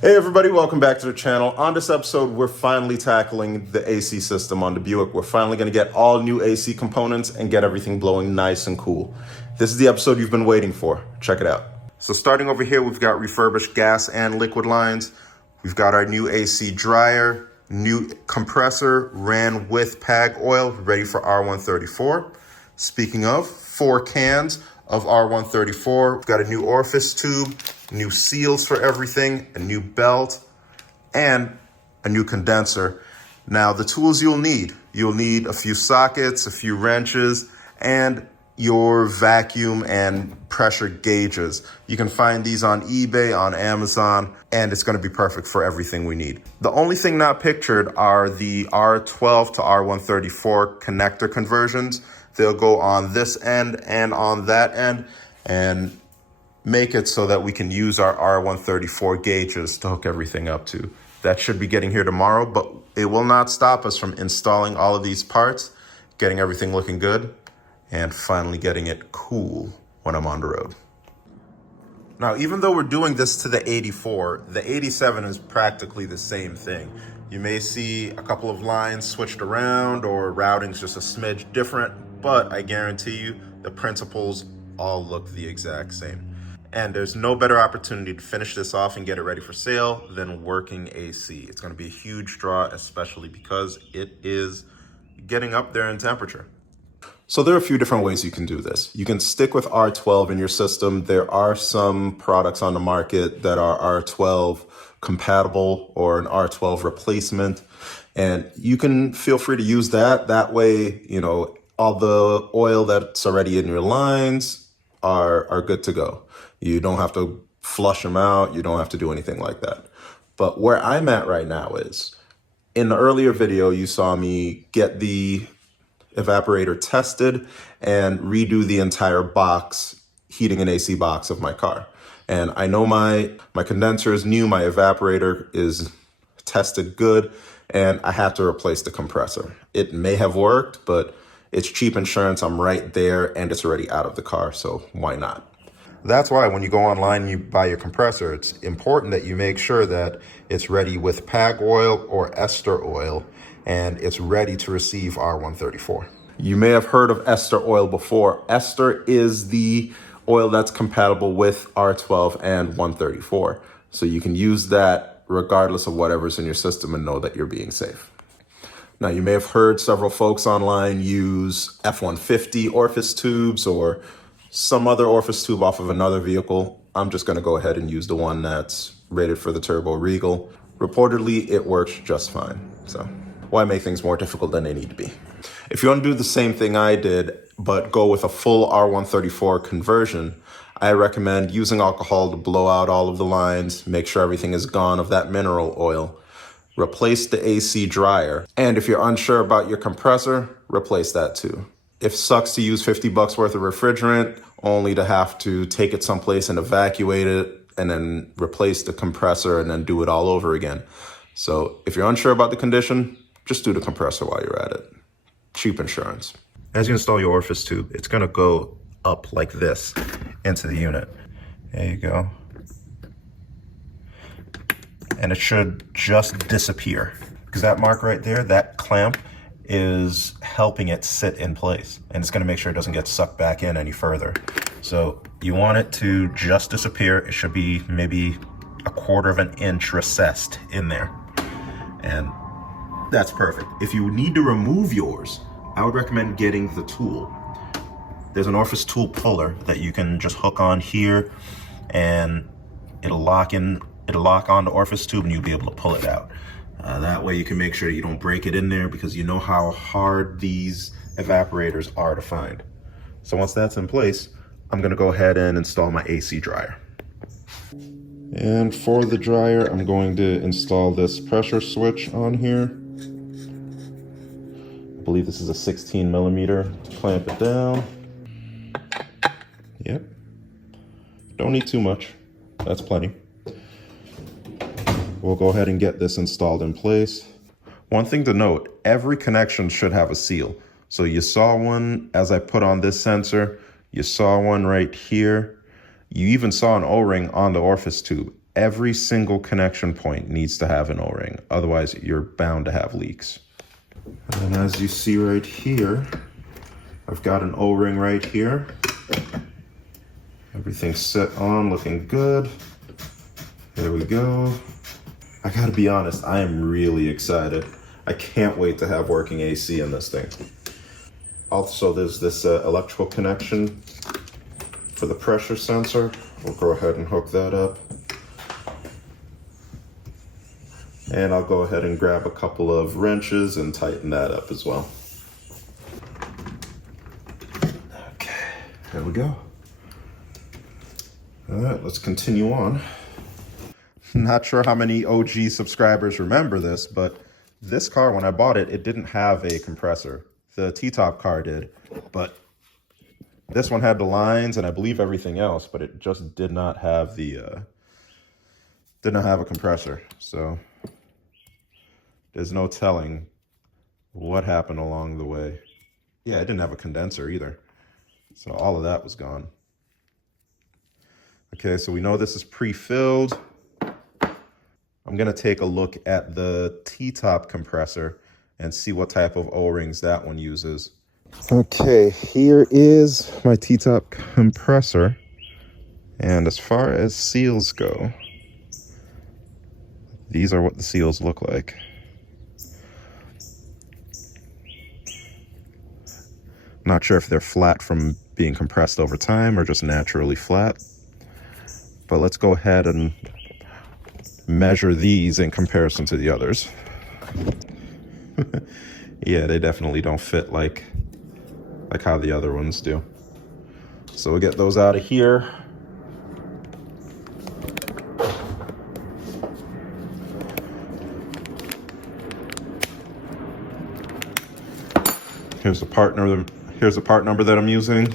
Hey everybody, welcome back to the channel. On this episode, we're finally tackling the AC system on the Buick. We're finally going to get all new AC components and get everything blowing nice and cool. This is the episode you've been waiting for. Check it out. So starting over here, we've got refurbished gas and liquid lines. We've got our new AC dryer, new compressor, ran with PAG oil, ready for R134. Speaking of, 4 cans of R134. We've got a new orifice tube, new seals for everything, a new belt, and a new condenser. Now, the tools you'll need a few sockets, a few wrenches, and your vacuum and pressure gauges. You can find these on eBay, on Amazon, and it's going to be perfect for everything we need. The only thing not pictured are the R12 to R134 connector conversions. They'll go on this end and on that end and make it so that we can use our R134 gauges to hook everything up to. That should be getting here tomorrow, but it will not stop us from installing all of these parts, getting everything looking good, and finally getting it cool when I'm on the road. Now, even though we're doing this to the 84, the 87 is practically the same thing. You may see a couple of lines switched around or routing's just a smidge different, but I guarantee you the principles all look the exact same. And there's no better opportunity to finish this off and get it ready for sale than working AC. It's going to be a huge draw, especially because it is getting up there in temperature. So there are a few different ways you can do this. You can stick with R12 in your system. There are some products on the market that are R12 compatible or an R12 replacement. And you can feel free to use that. That way, you know, all the oil that's already in your lines are good to go. You don't have to flush them out. You don't have to do anything like that. But where I'm at right now is, in the earlier video, you saw me get the evaporator tested and redo the entire box, heating and AC box of my car. And I know my condenser is new, my evaporator is tested good, and I have to replace the compressor. It may have worked, but it's cheap insurance. I'm right there and it's already out of the car, so why not? That's why when you go online and you buy your compressor, it's important that you make sure that it's ready with PAG oil or ester oil, and it's ready to receive R134. You may have heard of ester oil before. Ester is the oil that's compatible with R12 and 134. So you can use that regardless of whatever's in your system and know that you're being safe. Now, you may have heard several folks online use F-150 orifice tubes or some other orifice tube off of another vehicle. I'm just going to go ahead and use the one that's rated for the Turbo Regal. Reportedly, it works just fine. So why make things more difficult than they need to be? If you want to do the same thing I did, but go with a full R134 conversion, I recommend using alcohol to blow out all of the lines, make sure everything is gone of that mineral oil. Replace the AC dryer. And if you're unsure about your compressor, replace that too. It sucks to use $50 worth of refrigerant only to have to take it someplace and evacuate it and then replace the compressor and then do it all over again. So if you're unsure about the condition, just do the compressor while you're at it. Cheap insurance. As you install your orifice tube, it's gonna go up like this into the unit. There you go. And it should just disappear because that mark right there, that clamp, is helping it sit in place, and it's going to make sure it doesn't get sucked back in any further. So you want it to just disappear. It should be maybe 1/4 of an inch recessed in there, and that's perfect. If you need to remove yours, I would recommend getting the tool. There's an orifice tool puller that you can just hook on here, and it'll lock on the orifice tube and you'll be able to pull it out. That way you can make sure you don't break it in there, because you know how hard these evaporators are to find. So once that's in place, I'm gonna go ahead and install my AC dryer. And for the dryer, I'm going to install this pressure switch on here. I believe this is a 16 millimeter to clamp it down. Yep. Don't need too much, that's plenty. We'll go ahead and get this installed in place. One thing to note, every connection should have a seal. So you saw one as I put on this sensor, you saw one right here. You even saw an O-ring on the orifice tube. every single connection point needs to have an O-ring. Otherwise, you're bound to have leaks. And then as you see right here, I've got an O-ring right here. Everything's set on, looking good. There we go. I gotta be honest, I am really excited. I can't wait to have working AC in this thing. Also, there's this electrical connection for the pressure sensor. We'll go ahead and hook that up. And I'll go ahead and grab a couple of wrenches and tighten that up as well. Okay, there we go. All right, let's continue on. Not sure how many OG subscribers remember this, but this car, when I bought it, it didn't have a compressor. The T-top car did, but this one had the lines and I believe everything else, but it just did not have the, did not have a compressor. So there's no telling what happened along the way. Yeah, it didn't have a condenser either. So all of that was gone. Okay, so we know this is pre-filled. I'm gonna take a look at the T-top compressor and see what type of O-rings that one uses. Okay, here is my T-top compressor. And as far as seals go, these are what the seals look like. Not sure if they're flat from being compressed over time or just naturally flat. But let's go ahead and measure these in comparison to the others. Yeah, they definitely don't fit like how the other ones do. So we'll get those out of here. Here's the part number that I'm using.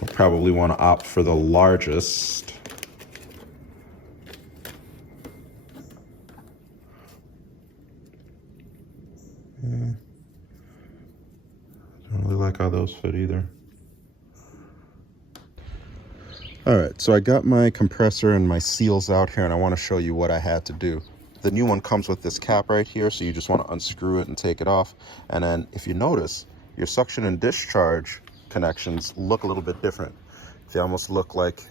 We'll probably want to opt for the largest. Yeah. Don't really like how those fit either. All right, so I got my compressor and my seals out here, and I want to show you what I had to do. The new one comes with this cap right here, so you just want to unscrew it and take it off. And then if you notice, your suction and discharge connections look a little bit different. They almost look like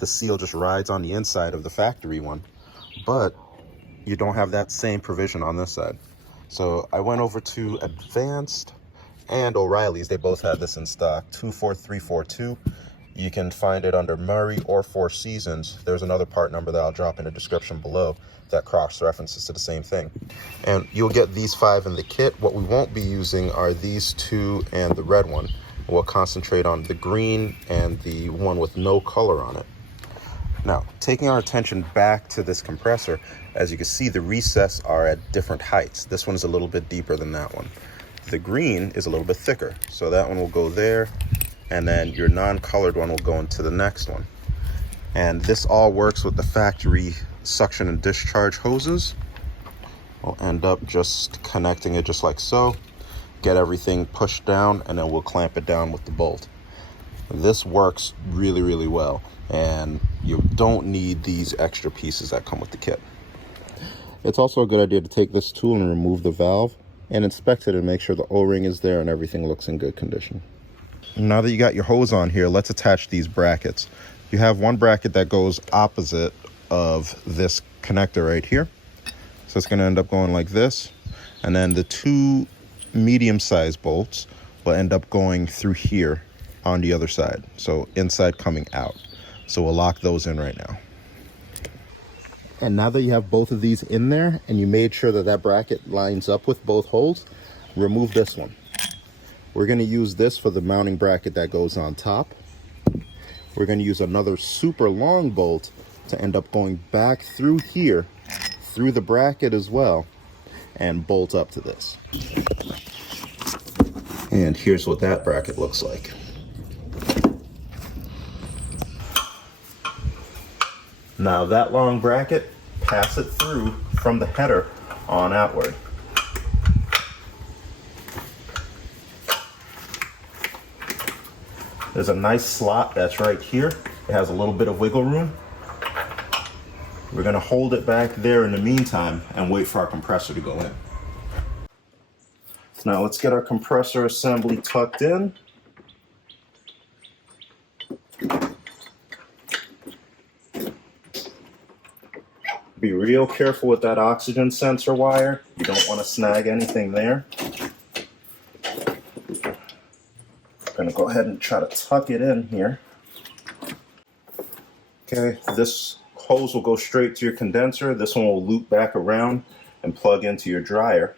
the seal just rides on the inside of the factory one, but you don't have that same provision on this side. So I went over to Advanced and O'Reilly's. They both had this in stock, 24342. You can find it under Murray or Four Seasons. There's another part number that I'll drop in the description below that cross references to the same thing. And you'll get these 5 in the kit. What we won't be using are these 2 and the red one. We'll concentrate on the green and the one with no color on it. Now, taking our attention back to this compressor, as you can see, the recesses are at different heights. This one is a little bit deeper than that one. The green is a little bit thicker, so that one will go there, and then your non-colored one will go into the next one. And this all works with the factory suction and discharge hoses. We'll end up just connecting it just like so, get everything pushed down, and then we'll clamp it down with the bolt. This works really, really well, and you don't need these extra pieces that come with the kit. It's also a good idea to take this tool and remove the valve and inspect it and make sure the O-ring is there and everything looks in good condition. Now that you got your hose on here, let's attach these brackets. You have one bracket that goes opposite of this connector right here. So it's going to end up going like this. And then the 2 medium-sized bolts will end up going through here on the other side. So inside coming out. So we'll lock those in right now. And now that you have both of these in there and you made sure that that bracket lines up with both holes, remove this one. We're going to use this for the mounting bracket that goes on top. We're going to use another super long bolt to end up going back through here, through the bracket as well, and bolt up to this. And here's what that bracket looks like. Now that long bracket, pass it through from the header on outward. There's a nice slot that's right here. It has a little bit of wiggle room. We're gonna hold it back there in the meantime and wait for our compressor to go in. Now let's get our compressor assembly tucked in. Be real careful with that oxygen sensor wire. You don't want to snag anything there. I'm gonna go ahead and try to tuck it in here. Okay, this hose will go straight to your condenser. This one will loop back around and plug into your dryer.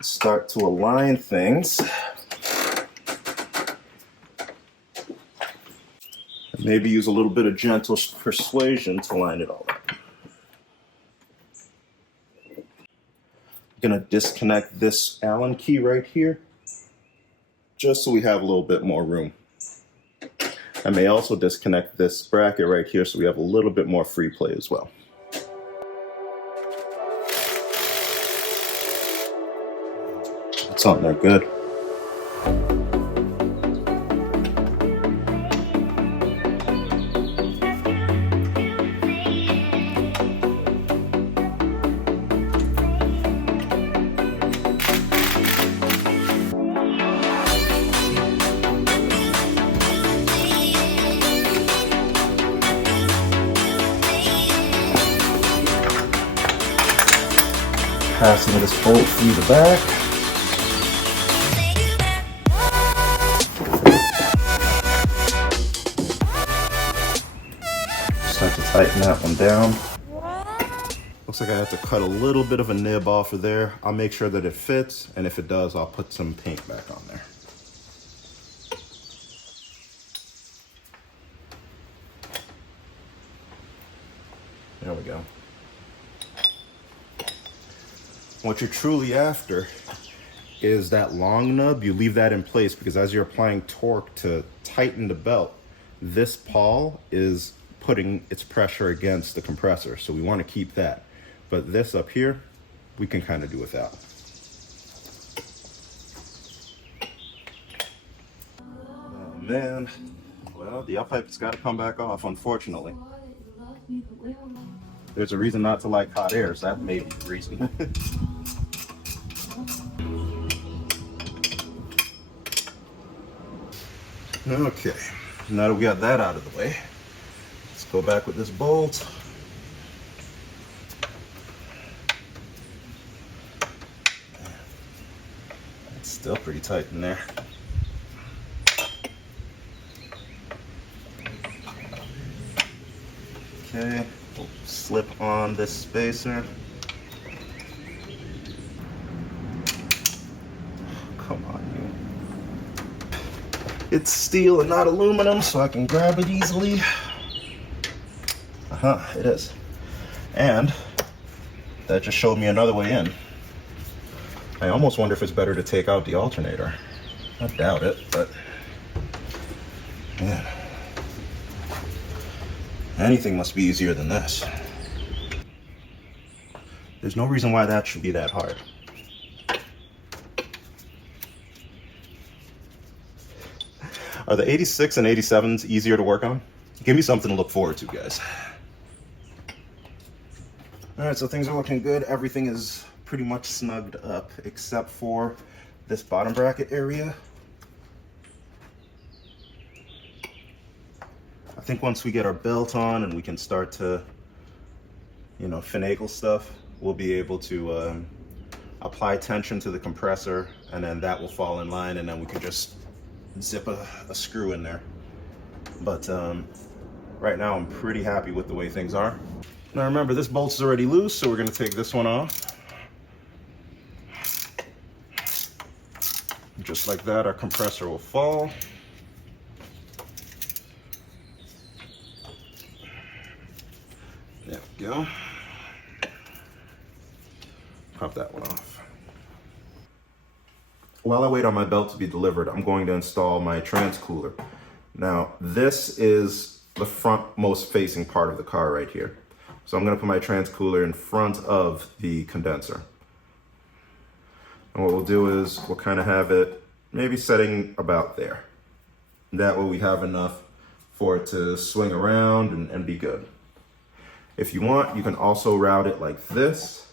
Start to align things. Maybe use a little bit of gentle persuasion to line it all up. I'm gonna disconnect this Allen key right here, just so we have a little bit more room. I may also disconnect this bracket right here so we have a little bit more free play as well. That's on there good. Passing this bolt through the back. Start to tighten that one down. Looks like I have to cut a little bit of a nib off of there. I'll make sure that it fits, and if it does, I'll put some paint back on there. There we go. What you're truly after is that long nub. You leave that in place because as you're applying torque to tighten the belt, this pawl is putting its pressure against the compressor. So we want to keep that. But this up here, we can kind of do without. Oh man, well, the up pipe's got to come back off, unfortunately. There's a reason not to like hot air, so that may be the reason. Okay, now that we got that out of the way, let's go back with this bolt. It's still pretty tight in there. Okay, we'll slip on this spacer. Come on, you. It's steel and not aluminum, so I can grab it easily. It is. And that just showed me another way in. I almost wonder if it's better to take out the alternator. I doubt it, but yeah. Anything must be easier than this. There's no reason why that should be that hard. Are the 86 and 87s easier to work on? Give me something to look forward to, guys. All right, so things are looking good. Everything is pretty much snugged up except for this bottom bracket area. I think once we get our belt on and we can start to, finagle stuff, we'll be able to apply tension to the compressor, and then that will fall in line, and then we can just zip a screw in there. But right now I'm pretty happy with the way things are. Now remember, this bolt's already loose, so we're going to take this one off. Just like that, our compressor will fall. There we go. Pop that one off. While I wait on my belt to be delivered, I'm going to install my transcooler. Now, this is the frontmost facing part of the car right here. So I'm going to put my transcooler in front of the condenser. And what we'll do is we'll kind of have it maybe setting about there. That way we have enough for it to swing around and be good. If you want, you can also route it like this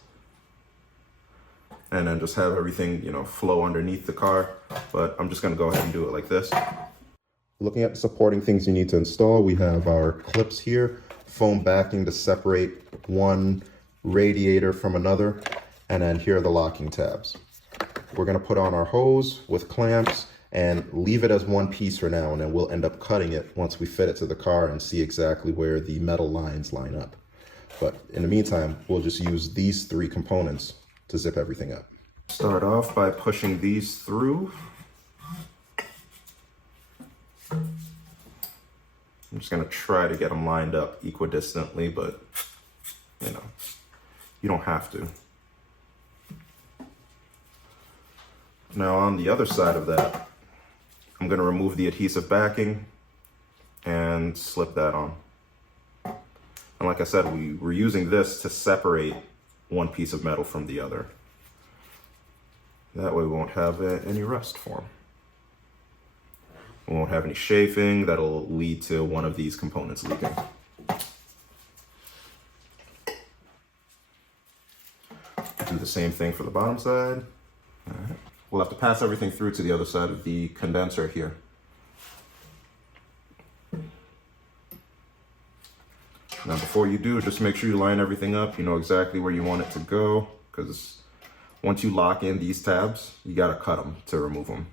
and then just have everything, you know, flow underneath the car. But I'm just gonna go ahead and do it like this. Looking at the supporting things you need to install, we have our clips here, foam backing to separate one radiator from another, and then here are the locking tabs. We're gonna put on our hose with clamps and leave it as one piece for now, and then we'll end up cutting it once we fit it to the car and see exactly where the metal lines line up. But in the meantime, we'll just use these three components to zip everything up. Start off by pushing these through. I'm just gonna try to get them lined up equidistantly, but you know, you don't have to. Now on the other side of that, I'm gonna remove the adhesive backing and slip that on. And like I said, we're using this to separate one piece of metal from the other. That way we won't have any rust form. We won't have any chafing that'll lead to one of these components leaking. Do the same thing for the bottom side. All right. We'll have to pass everything through to the other side of the condenser here. Now before you do, just make sure you line everything up. You know exactly where you want it to go, because once you lock in these tabs, you gotta cut them to remove them.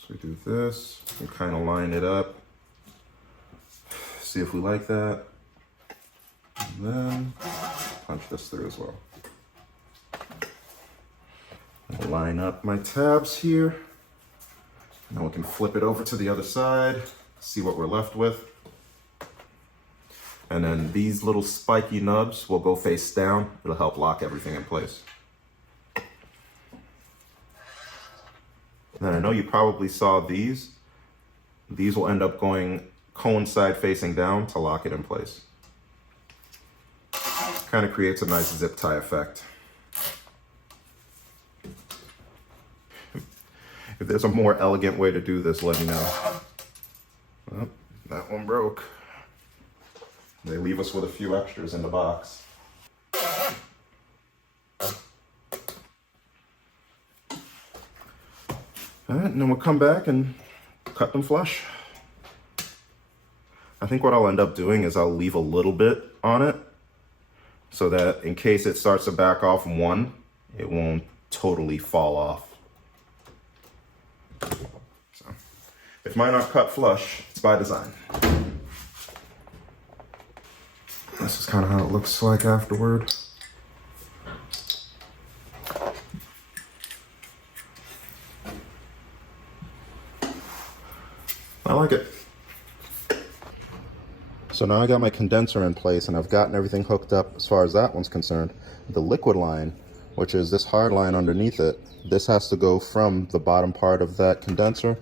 So we do this, we kind of line it up, see if we like that, and then punch this through as well. I'll line up my tabs here. Now we can flip it over to the other side, see what we're left with. And then these little spiky nubs will go face down. It'll help lock everything in place. And I know you probably saw these. These will end up going cone side facing down to lock it in place. Kind of creates a nice zip tie effect. If there's a more elegant way to do this, let me know. Well, that one broke. They leave us with a few extras in the box. All right, and then we'll come back and cut them flush. I think what I'll end up doing is I'll leave a little bit on it so that in case it starts to back off one, it won't totally fall off. So, if mine aren't cut flush, it's by design. This is kind of how it looks like afterward. I like it. So now I got my condenser in place and I've gotten everything hooked up as far as that one's concerned. The liquid line, which is this hard line underneath it, this has to go from the bottom part of that condenser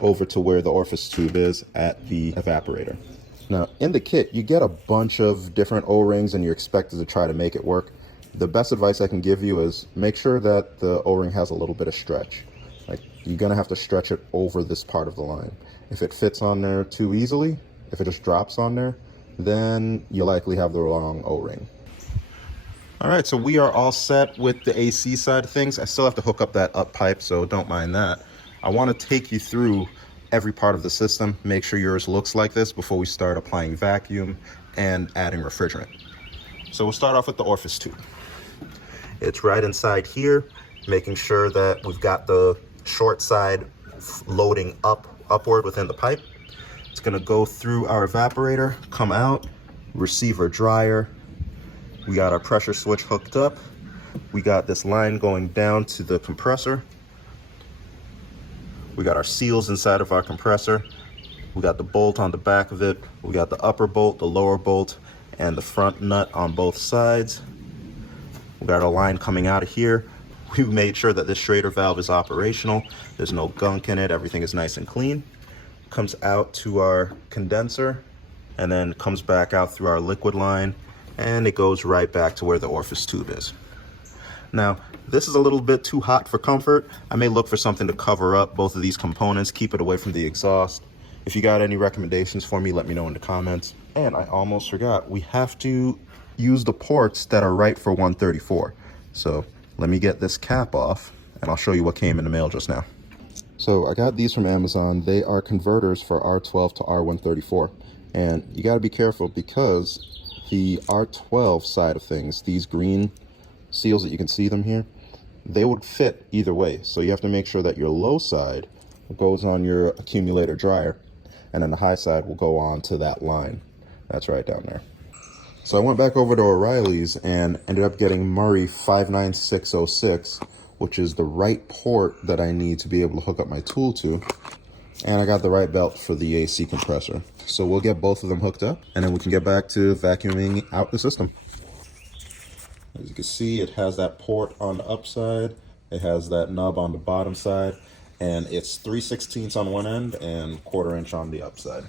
over to where the orifice tube is at the evaporator. Now, in the kit, you get a bunch of different O-rings and you're expected to try to make it work. The best advice I can give you is make sure that the O-ring has a little bit of stretch. Like, you're gonna have to stretch it over this part of the line. If it fits on there too easily, if it just drops on there, then you likely have the wrong O-ring. All right, so we are all set with the AC side of things. I still have to hook up that up pipe, so don't mind that. I want to take you through every part of the system, make sure yours looks like this before we start applying vacuum and adding refrigerant. So we'll start off with the orifice tube. It's right inside here, making sure that we've got the short side loading upward within the pipe. It's gonna go through our evaporator, come out, receiver dryer. We got our pressure switch hooked up. We got this line going down to the compressor. We got our seals inside of our compressor. We got the bolt on the back of it. We got the upper bolt, the lower bolt, and the front nut on both sides. We got a line coming out of here. We made sure that this Schrader valve is operational. There's no gunk in it. Everything is nice and clean. Comes out to our condenser and then comes back out through our liquid line and it goes right back to where the orifice tube is. Now, this is a little bit too hot for comfort. I may look for something to cover up both of these components, keep it away from the exhaust. If you got any recommendations for me, let me know in the comments. And I almost forgot, we have to use the ports that are right for 134. So let me get this cap off and I'll show you what came in the mail just now. So I got these from Amazon. They are converters for R12 to R134. And you got to be careful because the R12 side of things, these green seals that you can see them here, they would fit either way. So you have to make sure that your low side goes on your accumulator dryer, and then the high side will go on to that line. That's right down there. So I went back over to O'Reilly's and ended up getting Murray 59606, which is the right port that I need to be able to hook up my tool to. And I got the right belt for the AC compressor. So we'll get both of them hooked up and then we can get back to vacuuming out the system. As you can see, it has that port on the upside, it has that nub on the bottom side, and it's 3/16 on one end and 1/4 inch on the upside.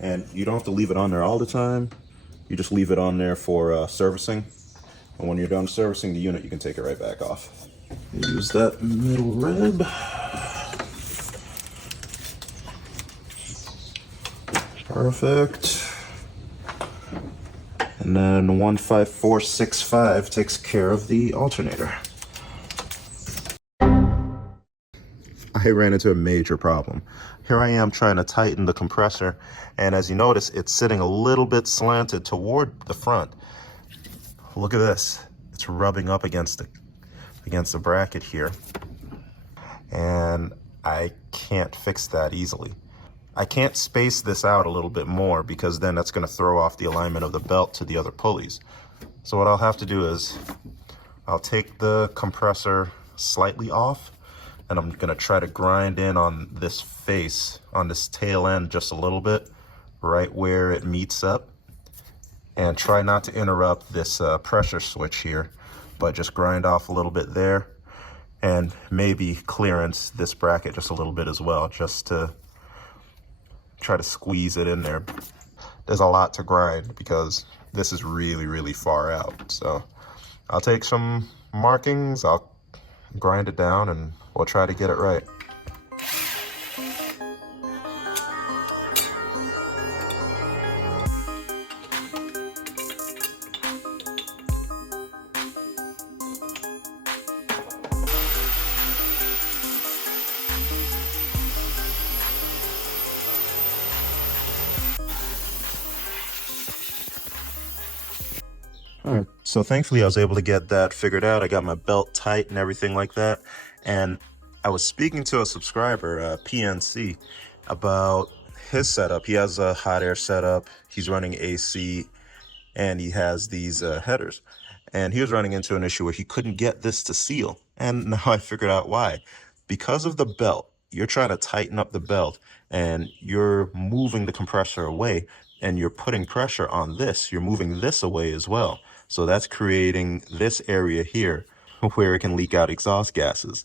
And you don't have to leave it on there all the time. You just leave it on there for servicing. And when you're done servicing the unit, you can take it right back off. Use that middle rib. Perfect. And then 15465 takes care of the alternator. I ran into a major problem. Here I am trying to tighten the compressor, and as you notice, it's sitting a little bit slanted toward the front. Look at this. It's rubbing up against the bracket here. And I can't fix that easily. I can't space this out a little bit more because then that's going to throw off the alignment of the belt to the other pulleys. So what I'll have to do is I'll take the compressor slightly off, and I'm going to try to grind in on this face, on this tail end just a little bit, right where it meets up, and try not to interrupt this pressure switch here, but just grind off a little bit there, and maybe clearance this bracket just a little bit as well, just to try to squeeze it in there. There's a lot to grind because this is really, really far out. So I'll take some markings, I'll grind it down, and we'll try to get it right. All right, so thankfully I was able to get that figured out. I got my belt tight and everything like that. And I was speaking to a subscriber, PNC, about his setup. He has a hot air setup, he's running AC, and he has these headers. And he was running into an issue where he couldn't get this to seal. And now I figured out why. Because of the belt, you're trying to tighten up the belt and you're moving the compressor away and you're putting pressure on this. You're moving this away as well. So that's creating this area here where it can leak out exhaust gases.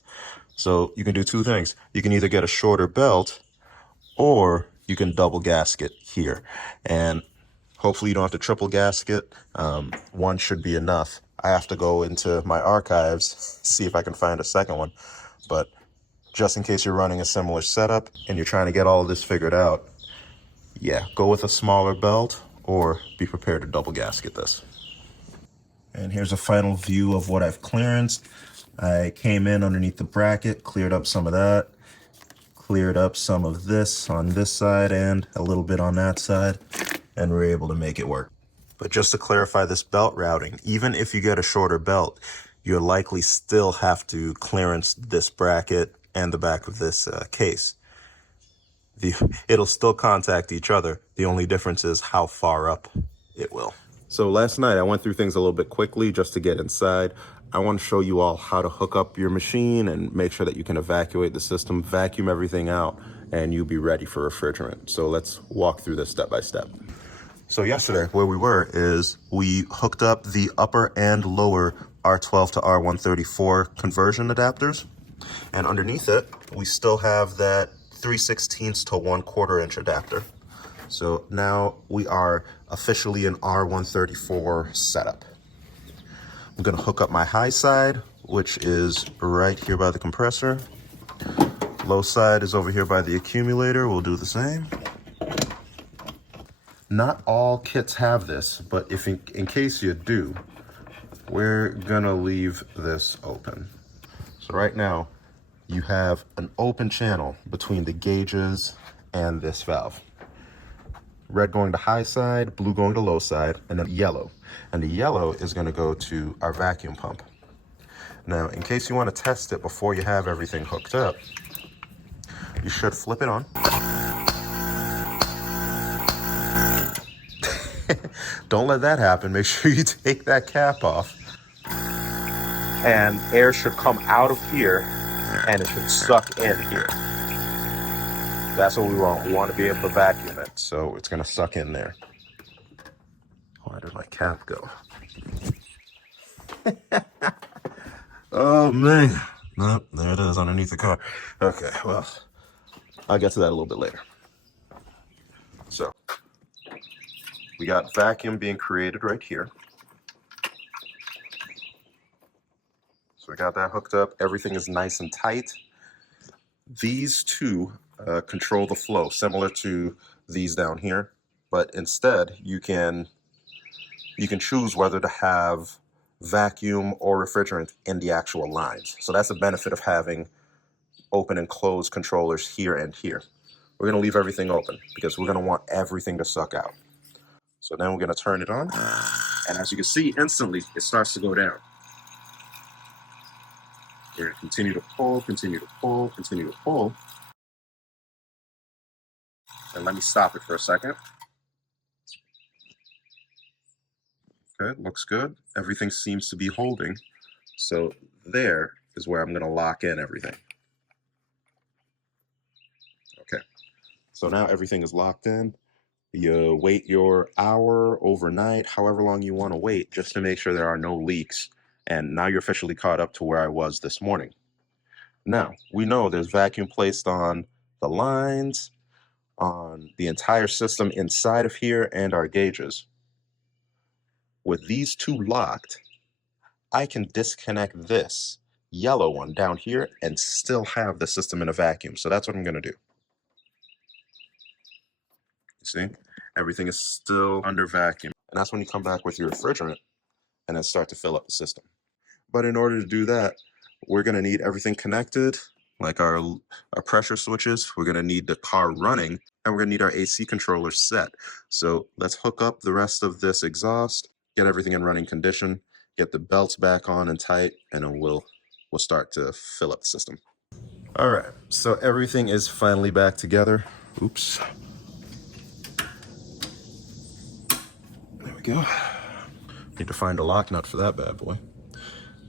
So you can do two things. You can either get a shorter belt or you can double gasket here. And hopefully you don't have to triple gasket. One should be enough. I have to go into my archives, see if I can find a second one. But just in case you're running a similar setup and you're trying to get all of this figured out, yeah, go with a smaller belt or be prepared to double gasket this. And here's a final view of what I've clearanced. I came in underneath the bracket, cleared up some of that, cleared up some of this on this side and a little bit on that side, and we're able to make it work. But just to clarify this belt routing, even if you get a shorter belt, you'll likely still have to clearance this bracket and the back of this case. It'll still contact each other. The only difference is how far up it will. So last night I went through things a little bit quickly just to get inside. I want to show you all how to hook up your machine and make sure that you can evacuate the system, vacuum everything out, and you'll be ready for refrigerant. So let's walk through this step by step. So yesterday, where we were is we hooked up the upper and lower R12 to R134 conversion adapters. And underneath it, we still have that 3/16 to 1/4 inch adapter. So now we are officially an R134 setup. I'm gonna hook up my high side, which is right here by the compressor. Low side is over here by the accumulator. We'll do the same. Not all kits have this, but if in case you do, we're gonna leave this open. So right now, you have an open channel between the gauges and this valve. Red going to high side, blue going to low side, and then yellow. And the yellow is gonna go to our vacuum pump. Now, in case you wanna test it before you have everything hooked up, you should flip it on. Don't let that happen. Make sure you take that cap off. And air should come out of here and it should suck in here. That's what we want. We want to be able to vacuum it. So it's going to suck in there. Where did my cap go? Oh, man. Nope, there it is underneath the car. Okay, well, I'll get to that a little bit later. So, we got vacuum being created right here. So we got that hooked up. Everything is nice and tight. These two control the flow, similar to these down here. But instead, you can choose whether to have vacuum or refrigerant in the actual lines. So that's the benefit of having open and closed controllers here and here. We're going to leave everything open because we're going to want everything to suck out. So then we're going to turn it on. And as you can see, instantly, it starts to go down. We're going to continue to pull, continue to pull, continue to pull. And let me stop it for a second. Okay, looks good. Everything seems to be holding. So there is where I'm going to lock in everything. Okay, so now everything is locked in. You wait your hour, overnight, however long you want to wait, just to make sure there are no leaks. And now you're officially caught up to where I was this morning. Now, we know there's vacuum placed on the lines, on the entire system inside of here, and our gauges. With these two locked, I can disconnect this yellow one down here and still have the system in a vacuum. So that's what I'm going to do. You see, everything is still under vacuum. And that's when you come back with your refrigerant and then start to fill up the system. But in order to do that, we're going to need everything connected, like our pressure switches. We're going to need the car running, and we're going to need our AC controller set. So let's hook up the rest of this exhaust, get everything in running condition, get the belts back on and tight, and then we'll start to fill up the system. All right, so everything is finally back together. Oops. There we go. Need to find a lock nut for that bad boy.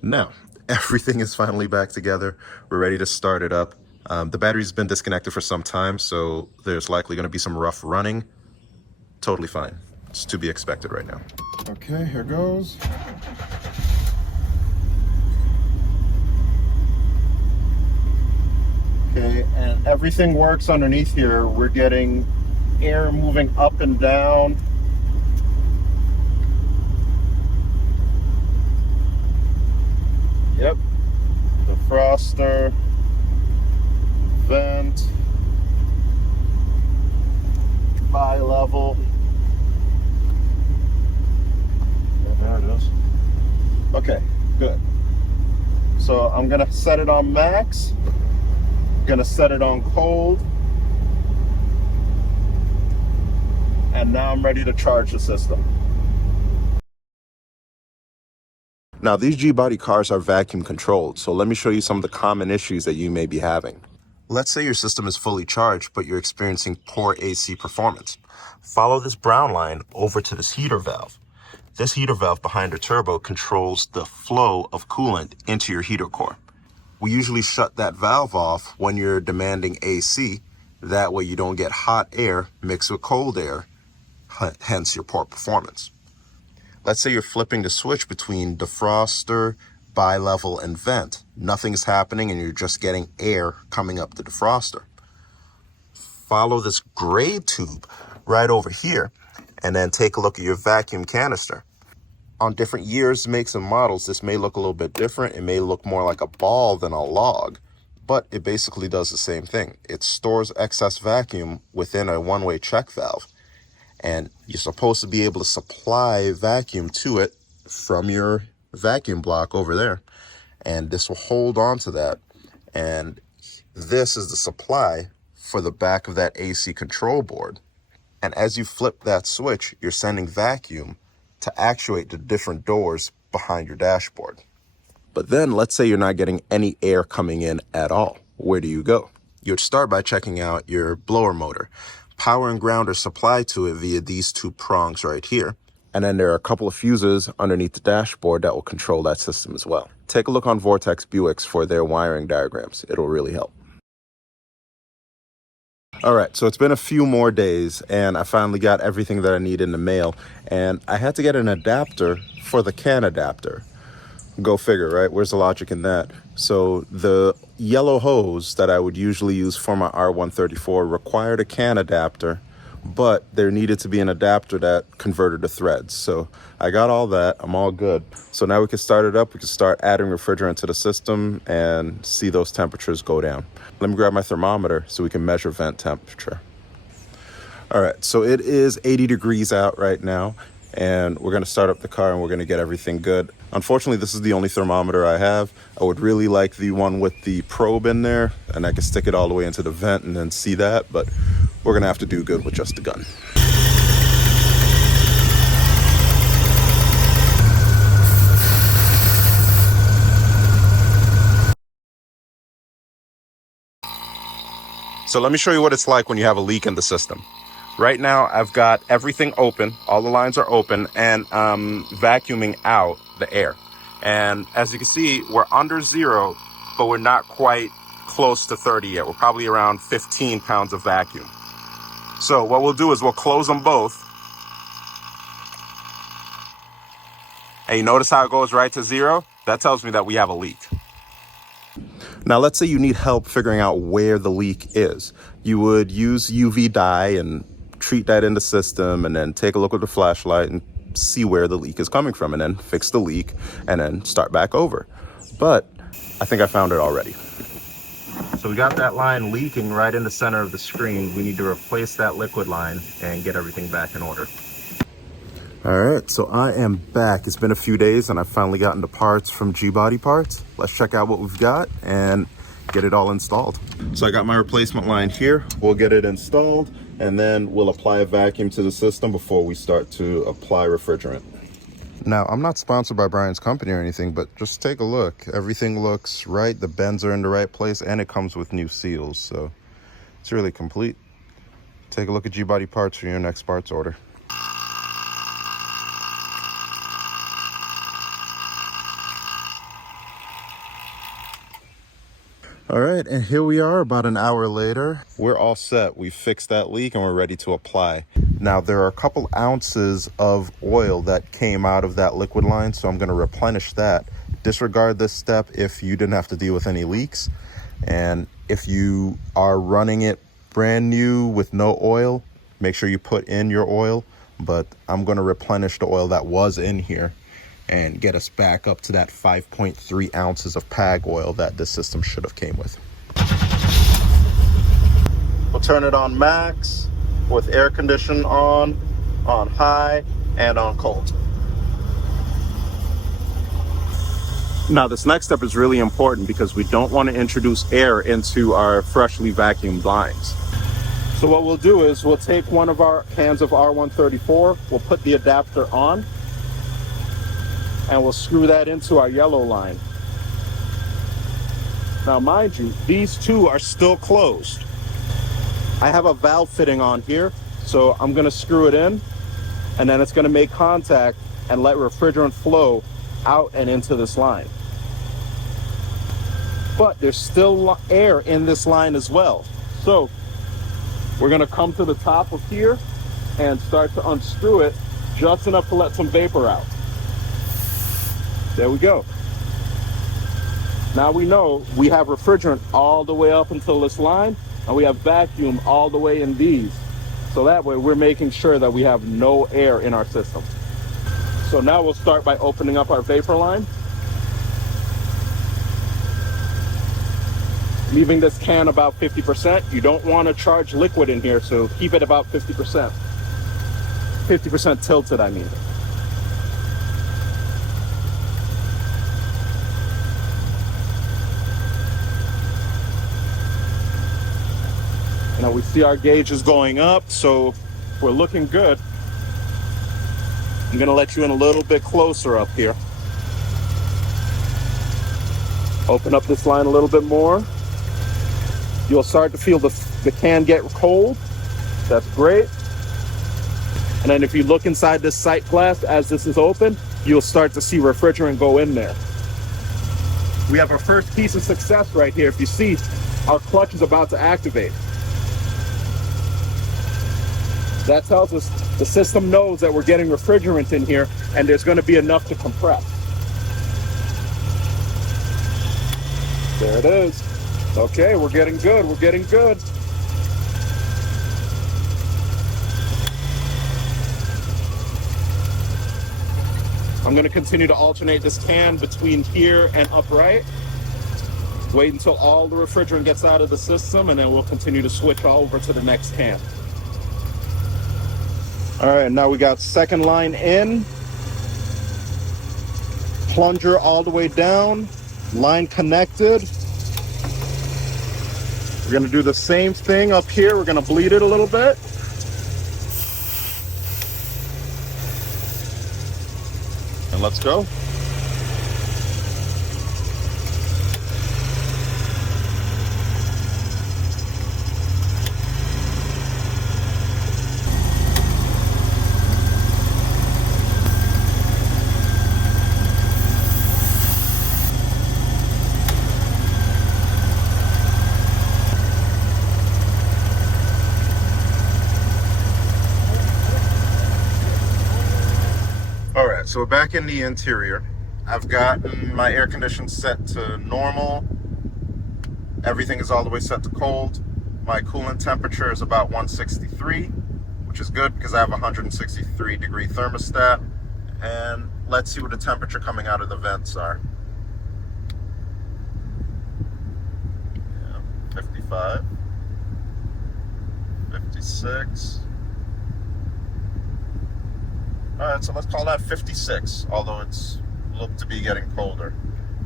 Now, everything is finally back together. We're ready to start it up. The battery's been disconnected for some time, so there's likely going to be some rough running. Totally fine. It's to be expected right now. Okay, here goes. Okay, and everything works underneath here. We're getting air moving up and down. Yep, defroster, vent, bi-level. There it is. Okay, good. So I'm gonna set it on max. Gonna set it on cold. And now I'm ready to charge the system. Now, these G-Body cars are vacuum controlled, so let me show you some of the common issues that you may be having. Let's say your system is fully charged, but you're experiencing poor AC performance. Follow this brown line over to this heater valve. This heater valve behind the turbo controls the flow of coolant into your heater core. We usually shut that valve off when you're demanding AC. That way you don't get hot air mixed with cold air, hence your poor performance. Let's say you're flipping the switch between defroster, bi-level, and vent. Nothing's happening and you're just getting air coming up the defroster. Follow this gray tube right over here and then take a look at your vacuum canister. On different years, makes, and models, this may look a little bit different. It may look more like a ball than a log, but it basically does the same thing. It stores excess vacuum within a one-way check valve, and you're supposed to be able to supply vacuum to it from your vacuum block over there, and this will hold on to that, and this is the supply for the back of that AC control board. And as you flip that switch, you're sending vacuum to actuate the different doors behind your dashboard. But then let's say you're not getting any air coming in at all. Where do you go? You'd start by checking out your blower motor. Power and ground are supplied to it via these two prongs right here. And then there are a couple of fuses underneath the dashboard that will control that system as well. Take a look on Vortex Buicks for their wiring diagrams. It'll really help. All right, so it's been a few more days and I finally got everything that I need in the mail, and I had to get an adapter for the CAN adapter. Go figure, right? Where's the logic in that? So the yellow hose that I would usually use for my R134 required a CAN adapter, but there needed to be an adapter that converted to threads. So I got all that, I'm all good. So now we can start it up, we can start adding refrigerant to the system and see those temperatures go down. Let me grab my thermometer so we can measure vent temperature. All right, so it is 80 degrees out right now, and we're gonna start up the car and we're gonna get everything good. Unfortunately, this is the only thermometer I have. I would really like the one with the probe in there, and I can stick it all the way into the vent and then see that, but we're gonna have to do good with just the gun. So let me show you what it's like when you have a leak in the system. Right now, I've got everything open. All the lines are open, and I'm vacuuming out the air. And as you can see, we're under 0, but we're not quite close to 30 yet. We're probably around 15 pounds of vacuum. So what we'll do is we'll close them both. And you notice how it goes right to 0? That tells me that we have a leak. Now, let's say you need help figuring out where the leak is. You would use UV dye and treat that in the system, and then take a look with the flashlight and see where the leak is coming from, and then fix the leak and then start back over. But I think I found it already. So we got that line leaking right in the center of the screen. We need to replace that liquid line and get everything back in order. All right, so I am back. It's been a few days and I've finally gotten the parts from G-Body Parts. Let's check out what we've got and get it all installed. So I got my replacement line here. We'll get it installed and then we'll apply a vacuum to the system before we start to apply refrigerant. Now, I'm not sponsored by Brian's company or anything, but just take a look. Everything looks right. The bends are in the right place and it comes with new seals. So it's really complete. Take a look at G-Body Parts for your next parts order. All right, and here we are about an hour later. We're all set. We fixed that leak and we're ready to apply. Now, there are a couple ounces of oil that came out of that liquid line, so I'm gonna replenish that. Disregard this step if you didn't have to deal with any leaks. And if you are running it brand new with no oil, make sure you put in your oil. But I'm gonna replenish the oil that was in here and get us back up to that 5.3 ounces of PAG oil that this system should have came with. We'll turn it on max with air condition on high, and on cold. Now, this next step is really important because we don't want to introduce air into our freshly vacuumed lines. So what we'll do is we'll take one of our cans of R134, we'll put the adapter on, and we'll screw that into our yellow line. Now, mind you, these two are still closed. I have a valve fitting on here, so I'm gonna screw it in, and then it's gonna make contact and let refrigerant flow out and into this line. But there's still air in this line as well. So we're gonna come to the top of here, and start to unscrew it just enough to let some vapor out. There we go. Now we know we have refrigerant all the way up until this line, and we have vacuum all the way in these. So that way we're making sure that we have no air in our system. So now we'll start by opening up our vapor line. Leaving this can about 50%. You don't want to charge liquid in here, so keep it about 50%. 50% tilted, I mean. Now we see our gauge is going up, so we're looking good. I'm gonna let you in a little bit closer up here. Open up this line a little bit more. You'll start to feel the can get cold. That's great. And then if you look inside this sight glass as this is open, you'll start to see refrigerant go in there. We have our first piece of success right here. If you see, our clutch is about to activate. That tells us the system knows that we're getting refrigerant in here and there's going to be enough to compress. There it is. Okay, we're getting good. We're getting good. I'm going to continue to alternate this can between here and upright. Wait until all the refrigerant gets out of the system, and then we'll continue to switch over to the next can. All right, now we got second line in, plunger all the way down, line connected. We're gonna do the same thing up here. We're gonna bleed it a little bit. And let's go. All right, so we're back in the interior. I've gotten my air condition set to normal. Everything is all the way set to cold. My coolant temperature is about 163, which is good because I have a 163 degree thermostat. And let's see what the temperature coming out of the vents are. Yeah, 55, 56. All right, so let's call that 56, although it's looked to be getting colder.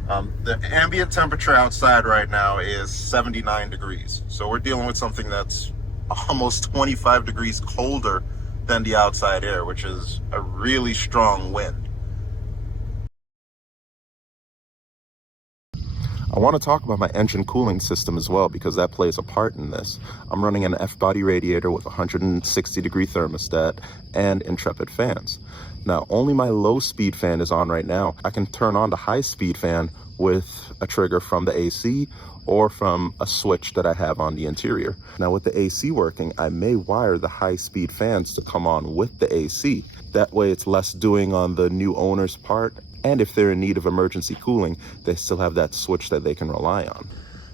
The ambient temperature outside right now is 79 degrees. So we're dealing with something that's almost 25 degrees colder than the outside air, which is a really strong wind. I want to talk about my engine cooling system as well, because that plays a part in this. I'm running an F-body radiator with 160 degree thermostat and Intrepid fans. Now, only my low speed fan is on right now. I can turn on the high speed fan with a trigger from the AC or from a switch that I have on the interior. Now, with the AC working, I may wire the high speed fans to come on with the AC. That way it's less doing on the new owner's part. And if they're in need of emergency cooling, they still have that switch that they can rely on.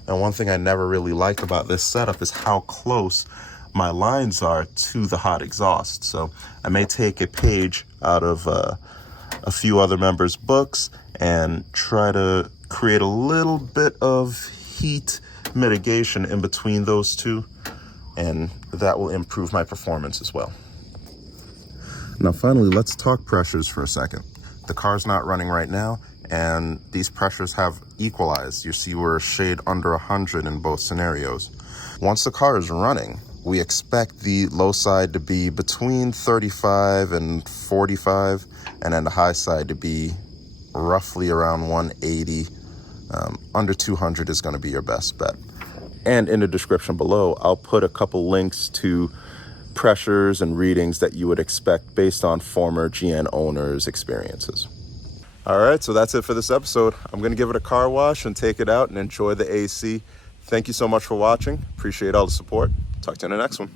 And one thing I never really liked about this setup is how close my lines are to the hot exhaust. So I may take a page out of a few other members' books and try to create a little bit of heat mitigation in between those two, and that will improve my performance as well. Now finally, let's talk pressures for a second. The car's not running right now, and these pressures have equalized. You see we're a shade under 100 in both scenarios. Once the car is running, we expect the low side to be between 35 and 45, and then the high side to be roughly around 180. Under 200 is going to be your best bet. And in the description below, I'll put a couple links to pressures and readings that you would expect based on former GN owners' experiences. All right, so that's it for this episode. I'm going to give it a car wash and take it out and enjoy the AC. Thank you so much for watching. Appreciate all the support. Talk to you in the next one.